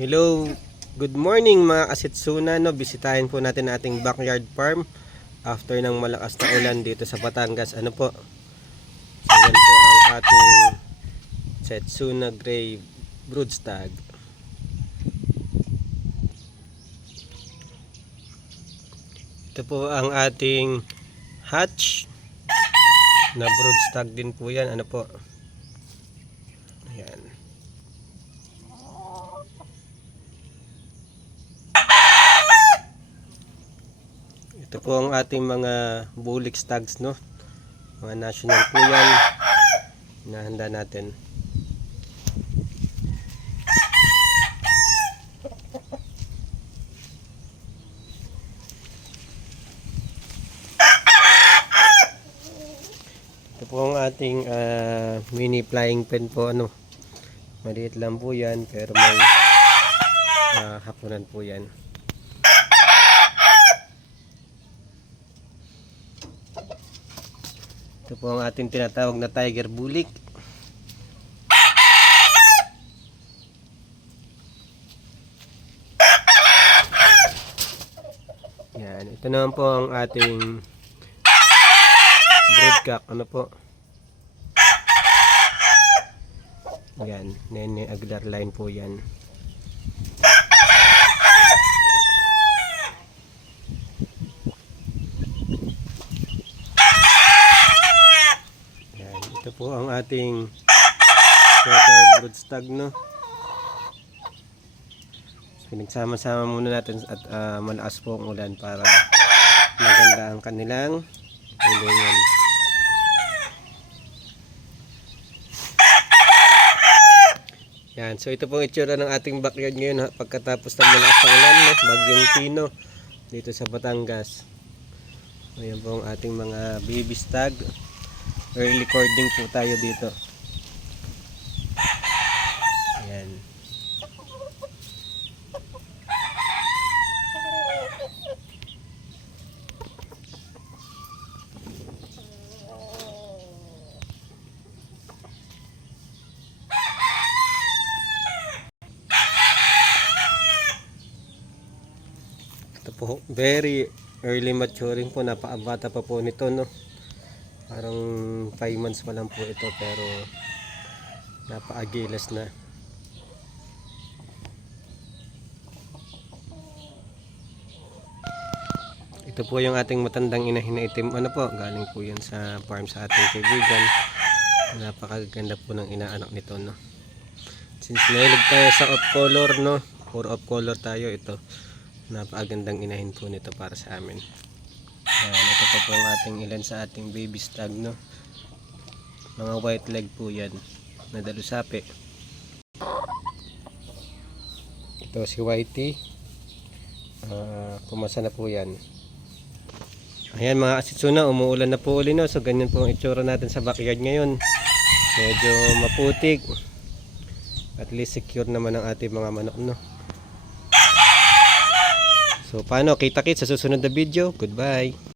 Hello, good morning mga kasitsuna, no? Bisitahin po natin ating backyard farm after ng malakas na ulan dito sa Batangas. Ano po? So yan po ang ating Setsuna Gray Broodstag. Ito po ang ating hatch na broodstag din po yan. Ano po? Ayan. Ito po ang ating mga bulik stags, no? Mga national po yan. Nahanda natin. Ito po ang ating mini flying pen po, ano? Maliit lang po yan pero may hapunan po yan. Ito po ang ating tinatawag na tiger bulik. Yan, ito naman po ang ating broodcock. Ano po? Yan, Nene Aguilar line po yan. Ito po ang ating sweater broodstag, no? Pinagsama-sama muna natin at malakas po ang ulan para maganda ang kanilang kulungan. Yan, so ito pong itsura ng ating backyard ngayon pagkatapos ng malakas na ulan, no? Bagyong Tino dito sa Batangas. Ayan po ang ating mga baby stag. Early recording po tayo dito. Ayan. Ito po, very early maturing po. Napakabata pa po nito, no? Parang 5 months pa lang po ito pero napaagilas na. Ito po yung ating matandang inahin na itim. Ano po? Galing po yan sa farm sa ating kaibigan. Napakaganda po ng inaanak nito, no? Since mahilig tayo sa off color, no? Puro off color tayo, ito. Napakagandang inahin po nito para sa amin. Ayan, ito po ang ating ilan sa ating baby stag, no? Mga white leg po yan na dalusapi. Ito si Whitey, kumasa na po yan. Ayan mga kasitsuna, umuulan na po uli, no? So ganyan po ang itsura natin sa backyard ngayon. Medyo maputik. At least secure naman ang ating mga manok, no? So paano, kita-kits sa susunod na video. Goodbye.